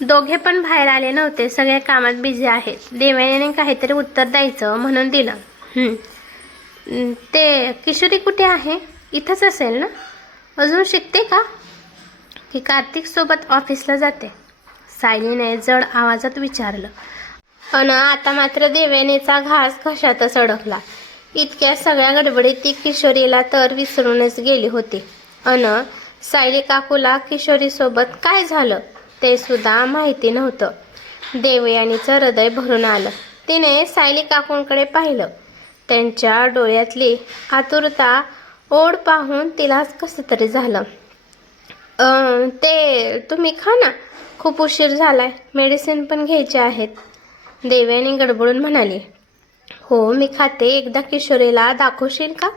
दोघे पण बाहेर आले नव्हते, सगळे कामात बिझी आहेत. देवयानीने काहीतरी उत्तर द्यायचं म्हणून दिलं. ते किशोरी कुठे आहे? इथंच असेल ना? अजून शिकते का की कार्तिक सोबत ऑफिसला जाते? सायलीने जड आवाजात विचारलं. आता मात्र देवयानीचा घास घशातच अडकला. इतक्या सगळ्या गडबडीत ती किशोरीला तर विसरूनच गेली होती. सायली काकूला किशोरीसोबत काय झालं ते सुद्धा माहिती नव्हतं. देवयानीचं हृदय भरून आलं. तिने सायली काकूंकडे पाहिलं. त्यांच्या डोळ्यातली आतुरता, ओढ पाहून तिलाच कसं तरी झालं. ते तुम्ही खा ना, खूप उशीर झालाय, मेडिसिन पण घ्यायचे आहेत. देवयानी गडबडून म्हणाली. हो मी खाते, एकदा किशोरीला दाखवशील का?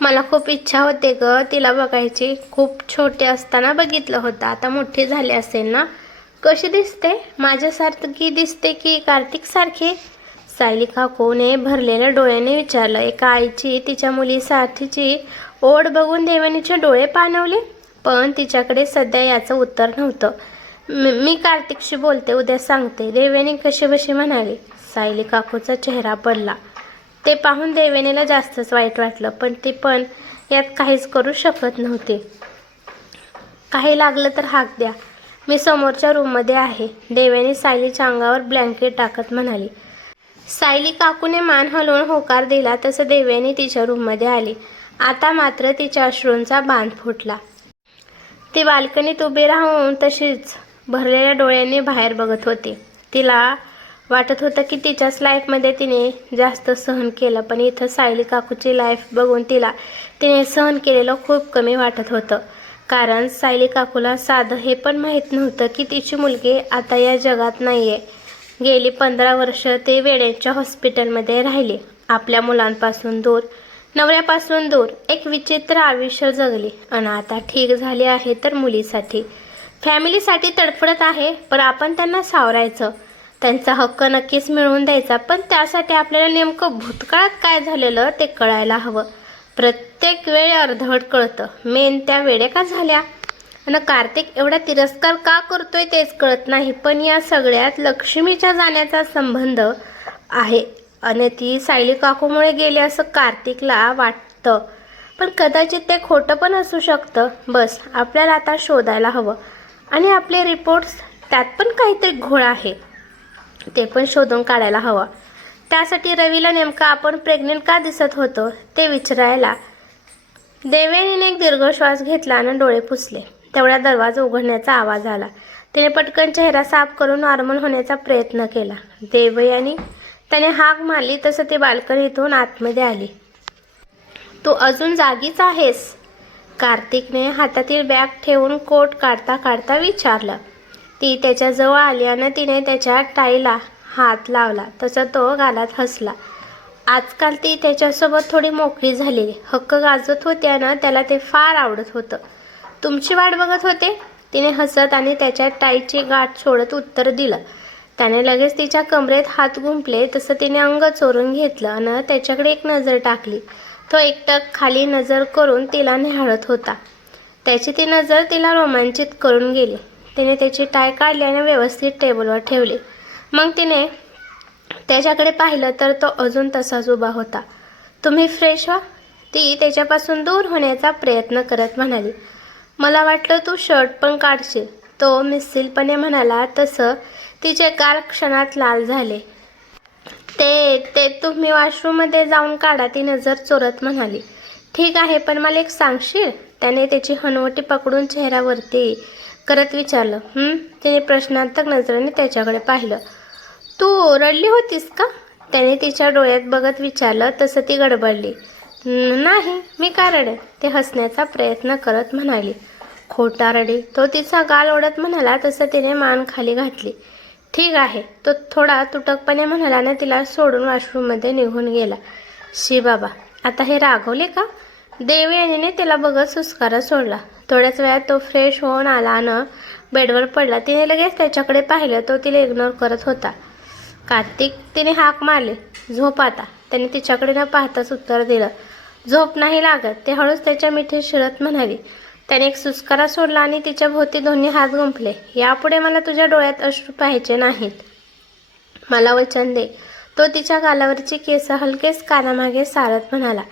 मला खूप इच्छा होते ग तिला बघायची. खूप छोटे असताना बघितलं होतं, आता मोठी झाली असेल ना. कशी दिसते? माझ्यासारखी दिसते की कार्तिक सारखी? सायली काकूने भरलेल्या डोळ्याने विचारलं. एका आईची तिच्या मुलीसाठीची ओढ बघून देवयानीचे डोळे पाणवले. पण तिच्याकडे सध्या याचं उत्तर नव्हतं. मी कार्तिकशी बोलते, उद्या सांगते, देवयानी कशीबशी म्हणाली. सायली काकूचा चेहरा पडला. ते पाहून देवयानीला जास्तच वाईट वाटलं, पण ती पण यात काहीच करू शकत नव्हती. काही लागलं तर हाक द्या, मी समोरच्या रूममध्ये आहे, देवयानी सायलीच्या अंगावर ब्लँकेट टाकत म्हणाली. सायली काकूने मान हलवून होकार दिला तसं देवयानी तिच्या रूममध्ये आली. आता मात्र तिच्या अश्रूंचा बांध फुटला. ती बाल्कनीत उभी राहून तशीच भरलेल्या डोळ्यांनी बाहेर बघत होती. तिला वाटत होतं की तिच्याच लाईफमध्ये तिने जास्त सहन केलं, पण इथं सायली काकूची लाईफ बघून तिने सहन केलेलं खूप कमी वाटत होतं. कारण सायली काकूला साधं हे पण माहीत नव्हतं की तिची मुलगी आता या जगात नाही आहे. गेली 15 वर्ष ते वेड्यांच्या हॉस्पिटलमध्ये राहिली. आपल्या मुलांपासून दूर, नवऱ्यापासून दूर एक विचित्र आयुष्य जगली. आणि आता ठीक झाली आहे तर मुलीसाठी, फॅमिलीसाठी तडफडत आहे. पण आपण त्यांना सावरायचं, त्यांचा हक्क नक्कीच मिळवून द्यायचा. पण त्यासाठी आपल्याला नेमकं भूतकाळात काय झालेलं ते कळायला हवं. प्रत्येक वेळी अर्धवट कळतं. मेन त्या वेड्या का झाल्या आणि कार्तिक एवढा तिरस्कार का करतोय तेच कळत नाही. पण या सगळ्यात लक्ष्मीच्या जाण्याचा संबंध आहे आणि ती सायली काकूमुळे गेली असं कार्तिकला वाटतं. पण कदाचित ते खोटं पण असू शकतं. बस आपल्याला आता शोधायला हवं. आणि आपले रिपोर्ट्स, त्यात पण काहीतरी घोळ आहे, ते पण शोधून काढायला हवं. त्यासाठी रवीला नेमकं आपण प्रेग्नेंट का दिसत होतो ते विचारायला. देवयानीने एक दीर्घ श्वास घेतला आणि डोळे पुसले. तेवढ्या दरवाजा उघडण्याचा आवाज आला. तिने पटकन चेहरा साफ करून नॉर्मल होण्याचा प्रयत्न केला. देवयानी, त्याने हाक मारली तसं ती बाल्कनीतून आतमध्ये आली. तू अजून जागीच आहेस? कार्तिकने हातातील बॅग ठेवून कोट काढता काढता विचारलं. ती त्याच्याजवळ आली आणि तिने त्याच्या टाईला हात लावला तसा तो गालात हसला. आजकाल ती त्याच्यासोबत थोडी मोकळी झालेली, हक्क गाजत होती आणि त्याला ते फार आवडत होतं. तुमची वाट बघत होते, तिने हसत आणि त्याच्या टाईची गाठ सोडत उत्तर दिलं. त्याने लगेच तिच्या कमरेत हात गुंफले तसं तिने अंग चोरून घेतलं आणि त्याच्याकडे एक नजर टाकली. तो एकटक खाली नजर करून तिला निहाळत होता. त्याची ती नजर तिला रोमांचित करून गेली. तिने त्याची टाय काढली आणि व्यवस्थित टेबलवर ठेवली. मग तिने त्याच्याकडे पाहिलं तर तो अजून तसाच उभा होता. तुम्ही फ्रेश व्हा, ती त्याच्यापासून दूर होण्याचा प्रयत्न करत म्हणाली. मला वाटलं तू शर्ट पण काढशील, तो मिस्सिलपणे म्हणाला. तसं तिचे गाल क्षणात लाल झाले. ते तुम्ही वॉशरूममध्ये जाऊन काढा, ती नजर चोरत म्हणाली. ठीक आहे, पण मला एक सांगशील? त्याने त्याची हनुवटी पकडून चेहऱ्यावरती करत विचारलं. तिने प्रश्नार्थक नजरेने त्याच्याकडे पाहिलं. तू रडली होतीस का? त्याने तिच्या डोळ्यात बघत विचारलं. तसं ती गडबडली. नाही, मी का रडेन? ते हसण्याचा प्रयत्न करत म्हणाली. खोटा रडी, तो तिचा गाल ओढत म्हणाला. तसं तिने मान खाली घातली. ठीक आहे, तो थोडा तुटकपणे म्हणाला आणि तिला सोडून वॉशरूममध्ये निघून गेला. शी बाबा, आता हे रागवले का? देवयानीने तिला बघत सुस्कारा सोडला. थोड्याच वेळात तो फ्रेश होऊन आला आणि बेडवर पडला. तिने लगेच त्याच्याकडे पाहिलं. तो तिला इग्नोर करत होता. कार्तिक, तिने हाक मारली. झोप आता, त्याने तिच्याकडे न पाहताच उत्तर दिलं. झोप नाही लागत, ते हळूच त्याच्या मिठीत शिरत म्हणाली. त्याने एक सुस्कारा सोडला आणि तिच्या भोवती दोन्ही हात गुंफले. यापुढे मला तुझ्या डोळ्यात अश्रू पाहायचे नाहीत. मला वचन दे. तो तिच्या गालावरची केस हलकेच कानामागे सारत म्हणाला.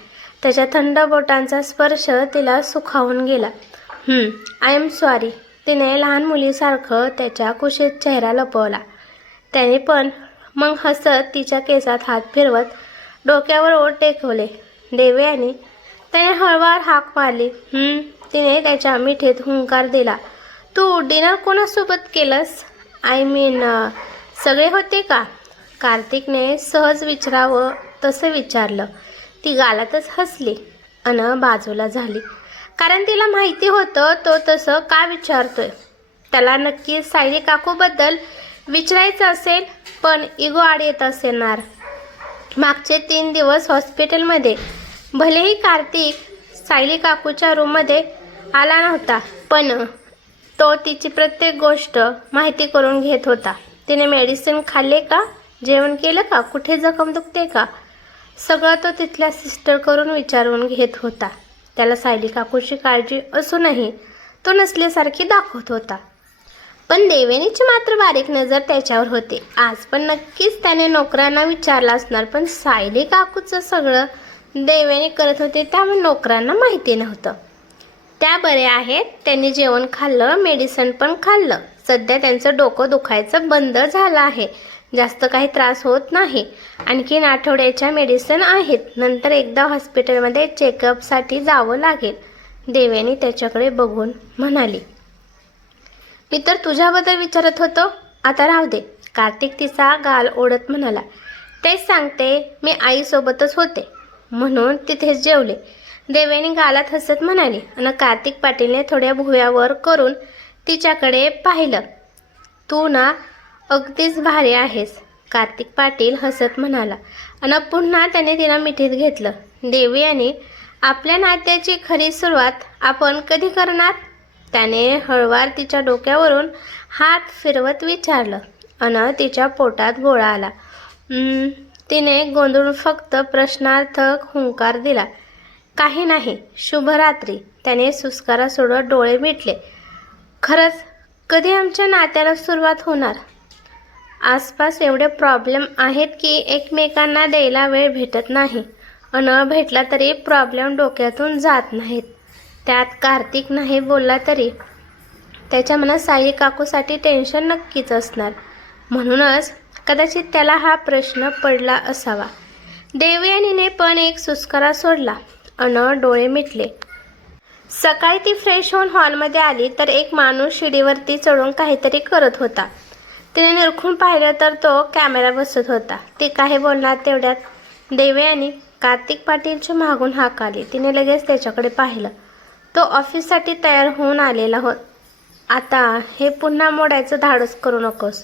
त्याच्या थंड बोटांचा स्पर्श तिला सुखावून गेला. I am sorry. तिने लहान मुलीसारखं त्याच्या कुशीत चेहरा लपवला. त्याने पण मग हसत तिच्या केसात हात फिरवत डोक्यावर ओठ टेकवले. देवयानी. त्याने हळूवार हाक मारली. तिने त्याच्या मिठीत हुंकार दिला. तू डिनर कोणासोबत केलंस? आय मीन सगळे होते का? कार्तिकने सहज विचारावं तसं विचारलं. ती गालातच हसली अन बाजूला झाली. कारण तिला माहिती होतं तो तसं का विचारतोय. त्याला नक्की सायली काकूबद्दल विचारायचं असेल, पण इगो आड येत असेलणार. मागचे 3 दिवस हॉस्पिटलमध्ये भलेही कार्तिक सायली काकूच्या रूममध्ये आला नव्हता, पण तो तिची प्रत्येक गोष्ट माहिती करून घेत होता. तिने मेडिसिन खाल्ले का? जेवण केलं का? कुठे जखम दुखते का? सगळं तो तिथल्या सिस्टरकडून विचारून घेत होता. त्याला सायली काकूची काळजी असूनही तो नसल्यासारखी दाखवत होता. पण देवेनीची मात्र बारीक नजर त्याच्यावर होती. आज पण नक्कीच त्याने नोकरांना विचारलं असणार, पण सायली काकूचं सगळं देवेनी करत होते त्यामुळे नोकरांना माहिती नव्हतं. त्या बऱ्या आहेत. त्यांनी जेवण खाल्लं, मेडिसिन पण खाल्लं. सध्या त्यांचं डोकं दुखायचं बंद झालं आहे. जास्त काही त्रास होत नाही. आणखीन आठवड्याच्या मेडिसिन आहेत. नंतर एकदा हॉस्पिटलमध्ये चेकअपसाठी जावं लागेल. देवेनी त्याच्याकडे बघून म्हणाली. मी तर तुझ्याबद्दल विचारत होतो. आता राहू दे. कार्तिक तिचा गाल ओढत म्हणाला. तेच सांगते, मी आईसोबतच होते म्हणून तिथेच जेवले. देवेनी गालात हसत म्हणाली आणि कार्तिक पाटीलने थोड्या भुव्यावर करून तिच्याकडे पाहिलं. तू ना अगदीच भारी आहेस. कार्तिक पाटील हसत म्हणाला आणि पुन्हा त्याने तिला मिठीत घेतलं. देवयानी. आपल्या नात्याची खरी सुरुवात आपण कधी करणार? त्याने हळूवार तिच्या डोक्यावरून हात फिरवत विचारलं आणि तिच्या पोटात गोळा आला. तिने गोंधळून फक्त प्रश्नार्थक हुंकार दिला. काही नाही. शुभरात्री. त्याने सुस्कारा सोडत डोळे मिटले. खरंच कधी आमच्या नात्याला सुरुवात होणार? आसपास एवढे प्रॉब्लेम आहेत की एकमेकांना द्यायला वेळ भेटत नाही. अन भेटला तरी प्रॉब्लेम डोक्यातून जात नाहीत. त्यात कार्तिक नाही बोलला तरी त्याच्या मनात सायली काकूसाठी टेन्शन नक्कीच असणार. म्हणूनच कदाचित त्याला हा प्रश्न पडला असावा. देवयानीने पण एक सुस्कारा सोडला अन डोळे मिटले. सकाळी ती फ्रेश होऊन हॉलमध्ये आली तर एक माणूस शिडीवरती चढून काहीतरी करत होता. तिने निरखून पाहिलं तर तो कॅमेरा बसत होता. ती काही बोलणार तेवढ्यात देवयानी कार्तिक पाटीलच्या मागून हाक आली. तिने लगेच त्याच्याकडे पाहिलं. तो ऑफिससाठी तयार होऊन आलेला होता. आता हे पुन्हा मोडायचं धाडस करू नकोस.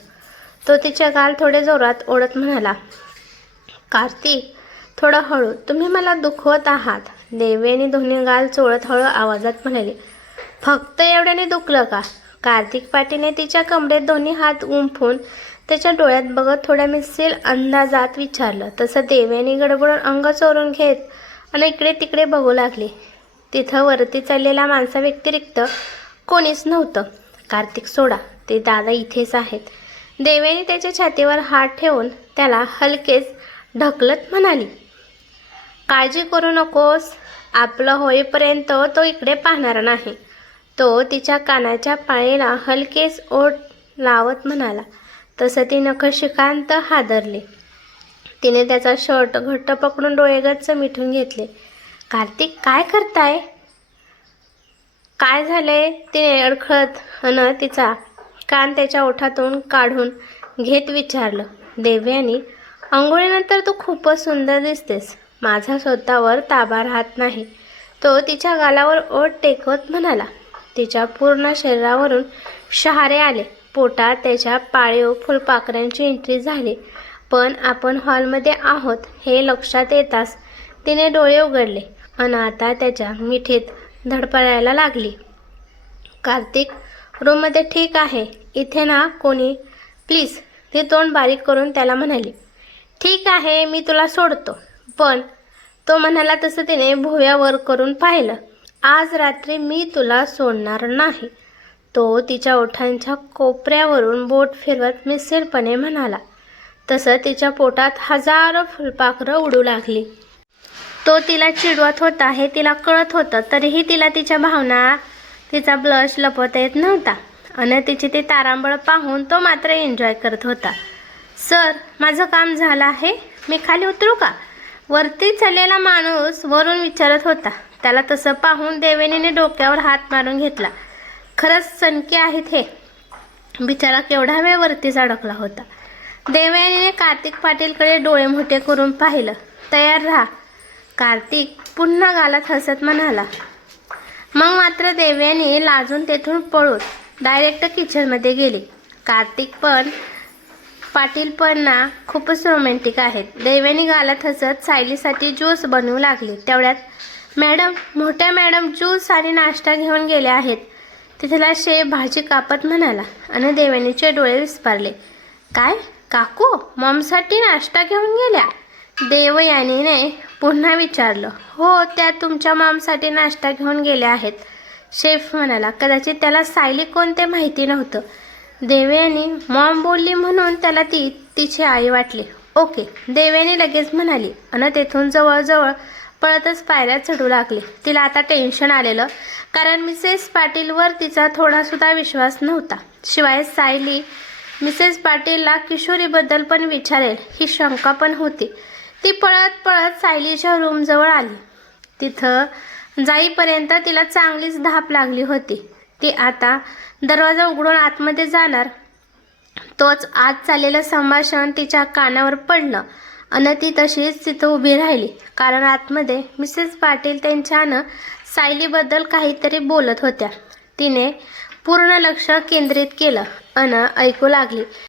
तो तिचे गाल थोडे जोरात ओढत म्हणाला. कार्तिक. थोडं हळू. तुम्ही मला दुखवत आहात. देवयानी दोन्ही गाल चोळत हळू आवाजात म्हणाली. फक्त एवढ्याने दुखलं का? कार्तिक पाटीलने तिच्या कमरेत दोन्ही हात गुंफून त्याच्या डोळ्यात बघत थोड्या मिसळील अंदाजात विचारलं. तसं देवयानी गडबडून अंग चोरून घेत आणि इकडे तिकडे बघू लागली. तिथं वरती चाललेल्या माणसा व्यतिरिक्त कोणीच नव्हतं. कार्तिक सोडा. ते दादा इथेच आहेत. देवयानी त्याच्या छातीवर हात ठेवून त्याला हलकेच ढकलत म्हणाली. काळजी करू नकोस. आपलं होईपर्यंत तो इकडे पाहणार नाही. तो तिच्या कानाच्या पाळीला हलकेच ओठ लावत म्हणाला. तसं ती नखशिखांत हादरली. तिने त्याचा शर्ट घट्ट पकडून डोळे गच्च मिटून घेतले. कार्तिक काय करताय? काय झालंय? तिने अडखळत अन तिचा कान त्याच्या ओठातून काढून घेत विचारलं. देवयानी. अंघोळीनंतर तू खूपच सुंदर दिसतेस. माझा स्वतःवर ताबा राहत नाही. तो तिच्या गालावर ओठ टेकवत म्हणाला. तिच्या पूर्ण शरीरावरून शहारे आले. पोटात त्याच्या पाळीव फुलपाखरांची एंट्री झाली. पण आपण हॉलमध्ये आहोत हे लक्षात येताच तिने डोळे उघडले आणि आता त्याच्या मिठीत धडपडायला लागली. कार्तिक. रूममध्ये ठीक आहे. इथे ना कोणी? प्लीज. ती तोंड बारीक करून त्याला म्हणाली. ठीक आहे, मी तुला सोडतो. पण तो म्हणाला तसं तिने भुव्या वर करून पाहिलं. आज रात्री मी तुला सोडणार नाही, तो तिच्या ओठांच्या कोपऱ्यावरून बोट फिरवत मिसळपणे म्हणाला. तसं तिच्या पोटात हजारो फुलपाखरं उडू लागली. तो तिला चिडवत होता हे तिला कळत होतं, तरीही तिला तिच्या भावना, तिचा ब्लश लपवता येत नव्हता. आणि तिची ती तारांबळ पाहून तो मात्र एन्जॉय करत होता. सर, माझं काम झालं आहे, मी खाली उतरू का? वरती चाललेला माणूस वरून विचारत होता. त्याला तसं पाहून देवयानीने डोक्यावर हात मारून घेतला. खरंच सनकी आहेत हे. बिचारा केवढा वेळ वरतीच अडकला होता. देवयानीने कार्तिक पाटीलकडे डोळे मोठे करून पाहिलं. तयार राहा, कार्तिक पुन्हा गालात हसत म्हणाला. मग मात्र देवयानी लाजून तेथून पळून डायरेक्ट किचनमध्ये गेली. कार्तिक पाटील पण ना खूपच रोमॅन्टिक आहेत. देवयानी गालात हसत सायलीसाठी ज्यूस बनवू लागली. तेवढ्यात मॅडम, मोठ्या मॅडम ज्यूस आणि नाश्ता घेऊन गेल्या आहेत, तिथला शेफ भाजी कापत म्हणाला. आणि देवयानीचे डोळे विस्फारले. काय, काकू मॉमसाठी नाश्ता घेऊन गेल्या? देवयानीने पुन्हा विचारलं. हो, त्या तुमच्या मॉमसाठी नाश्ता घेऊन गेल्या आहेत, शेफ म्हणाला. कदाचित त्याला सायली कोण ते माहिती नव्हतं. देवयानी मॉम बोलली म्हणून त्याला तिची आई वाटली. ओके, देवयानी लगेच म्हणाली आणि तेथून जवळजवळ पळतच पायऱ्या चढू लागली. तिला आता टेन्शन आलेलं, कारण मिसेस पाटीलवर तिचा थोडासुद्धा विश्वास नव्हता. शिवाय सायली मिसेस पाटीलला किशोरीबद्दल पण विचारेल ही शंका पण होती. ती पळत पळत सायलीच्या रूमजवळ आली. तिथं जाईपर्यंत तिला चांगलीच धाप लागली होती. ती आता दरवाजा उघडून आतमध्ये जाणार, तोच आत चाललेलं संभाषण तिच्या कानावर पडलं आणि ती तशीच तिथं उभी राहिली. कारण आतमध्ये मिसेस पाटील त्यांच्यानं सायलीबद्दल काहीतरी बोलत होत्या. तिने पूर्ण लक्ष केंद्रित केलं आणि ऐकू लागली.